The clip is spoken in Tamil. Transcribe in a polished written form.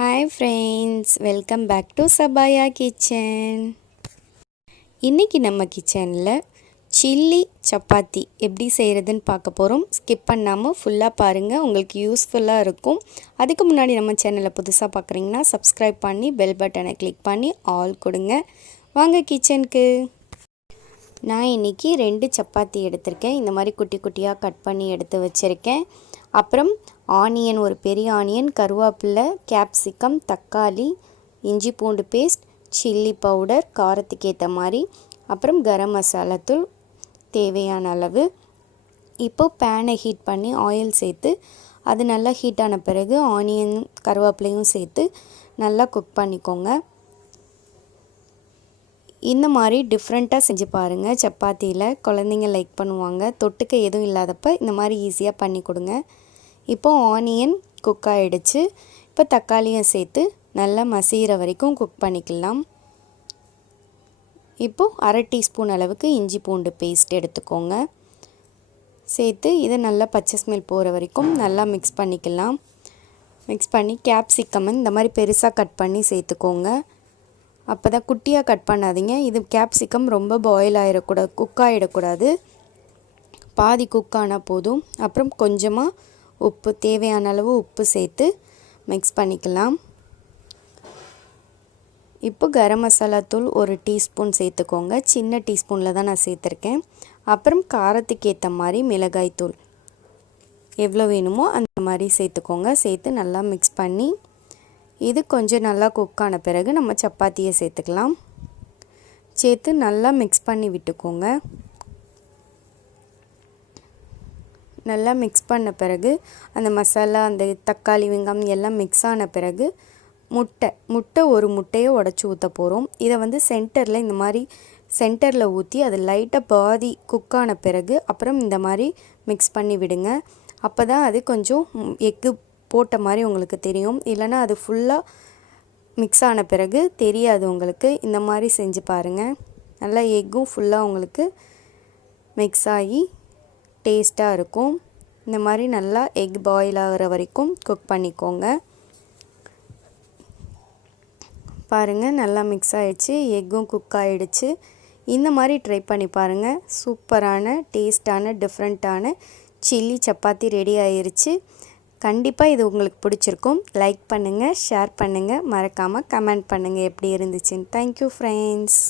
Hi friends, welcome back to Sabaya kitchen. இன்னைக்கு நம்ம கிச்சன்ல சில்லி சப்பாத்தி எப்படி செய்யறதுன்னு பார்க்க போறோம். ஸ்கிப் பண்ணாம ஃபுல்லா பாருங்க, உங்களுக்கு யூஸ்ஃபுல்லா இருக்கும். அதுக்கு முன்னாடி நம்ம சேனலை புதுசா பார்க்கறீங்கன்னா Subscribe பண்ணி பெல் பட்டனை கிளிக் பண்ணி ஆல் கொடுங்க. வாங்க கிச்சனுக்கு. நான் இன்னைக்கு 2 சப்பாத்தி எடுத்திருக்கேன். இந்த மாதிரி குட்டி குட்டியா கட் பண்ணி எடுத்து வச்சிருக்கேன். அப்புறம் ஆனியன், ஒரு பெரிய ஆனியன், கருவேப்பிலை, கேப்சிகம், தக்காளி, இஞ்சி பூண்டு பேஸ்ட், சில்லி பவுடர் காரத்துக்கு ஏற்ற மாதிரி, அப்புறம் கரம் மசாலா தூள் தேவையான அளவு. இப்போ பேனை ஹீட் பண்ணி ஆயில் சேர்த்து அது நல்லா ஹீட் ஆன பிறகு ஆனியன் கருவேப்பிலையும் சேர்த்து நல்லா குக் பண்ணிக்கோங்க. இந்த மாதிரி டிஃப்ரெண்ட்டாக செஞ்சு பாருங்கள். சப்பாத்தியில் குழந்தைங்க லைக் பண்ணுவாங்க. தொட்டுக்க எதுவும் இல்லாதப்ப இந்த மாதிரி ஈஸியாக பண்ணி கொடுங்க. இப்போ ஆனியன் குக் ஆகிடுச்சு. இப்போ தக்காளியும் சேர்த்து நல்லா மசிகிற வரைக்கும் குக் பண்ணிக்கலாம். இப்போது 1/2 டீஸ்பூன் அளவுக்கு இஞ்சி பூண்டு பேஸ்ட் எடுத்துக்கோங்க. சேர்த்து இதை நல்லா பச்சை ஸ்மெல் போகிற வரைக்கும் நல்லா மிக்ஸ் பண்ணிக்கலாம். மிக்ஸ் பண்ணி கேப்சிகம் இந்த மாதிரி பெருசாக கட் பண்ணி சேர்த்துக்கோங்க. அப்போ தான் குட்டியாக கட் பண்ணாதீங்க. இது கேப்சிகம் ரொம்ப பாயில் ஆகிடக்கூடாது, குக் ஆகிடக்கூடாது. பாதி குக் ஆனால் போதும். அப்புறம் கொஞ்சமாக உப்பு, தேவையான அளவு உப்பு சேர்த்து மிக்ஸ் பண்ணிக்கலாம். இப்போ கரம் மசாலா தூள் 1 டீஸ்பூன் சேர்த்துக்கோங்க. சின்ன டீஸ்பூனில் தான் நான் சேர்த்துருக்கேன். அப்புறம் காரத்துக்கு ஏற்ற மாதிரி மிளகாய் தூள் எவ்வளோ வேணுமோ அந்த மாதிரி சேர்த்துக்கோங்க. சேர்த்து நல்லா மிக்ஸ் பண்ணி இது கொஞ்சம் நல்லா குக் ஆன பிறகு நம்ம சப்பாத்தியை சேர்த்துக்கலாம். சேர்த்து நல்லா மிக்ஸ் பண்ணி விட்டுக்கோங்க. நல்லா மிக்ஸ் பண்ண பிறகு அந்த மசாலா, அந்த தக்காளி, வெங்காயம் எல்லாம் மிக்ஸ் ஆன பிறகு முட்டை ஒரு முட்டையை உடச்சி ஊற்ற போகிறோம். இதை சென்டரில் இந்த மாதிரி சென்டரில் ஊற்றி அது லைட்டாக பாதி குக் ஆன பிறகு அப்புறம் இந்த மாதிரி மிக்ஸ் பண்ணி விடுங்க. அப்போ தான் அது கொஞ்சம் எக்கு போட்ட மாதிரி உங்களுக்கு தெரியும். இல்லைனா அது ஃபுல்லாக மிக்ஸ் ஆன பிறகு தெரியாது உங்களுக்கு. இந்த மாதிரி செஞ்சு பாருங்கள். நல்லா எக்கும் ஃபுல்லாக உங்களுக்கு மிக்ஸ் ஆகி டேஸ்ட்டாக இருக்கும். இந்த மாதிரி நல்லா எக் பாயில் ஆகிற வரைக்கும் குக் பண்ணிக்கோங்க. பாருங்கள், நல்லா மிக்ஸ் ஆகிடுச்சு, எக்கும் குக் ஆகிடுச்சு. இந்த மாதிரி ட்ரை பண்ணி பாருங்கள். சூப்பரான டேஸ்டான டிஃப்ரெண்ட்டான சில்லி சப்பாத்தி ரெடி ஆயிருச்சு. கண்டிப்பாக இது உங்களுக்கு பிடிச்சிருக்கும். லைக் பண்ணுங்கள், ஷேர் பண்ணுங்கள், மறக்காமல் கமெண்ட் பண்ணுங்கள் எப்படி இருந்துச்சுன்னு. Thank you friends.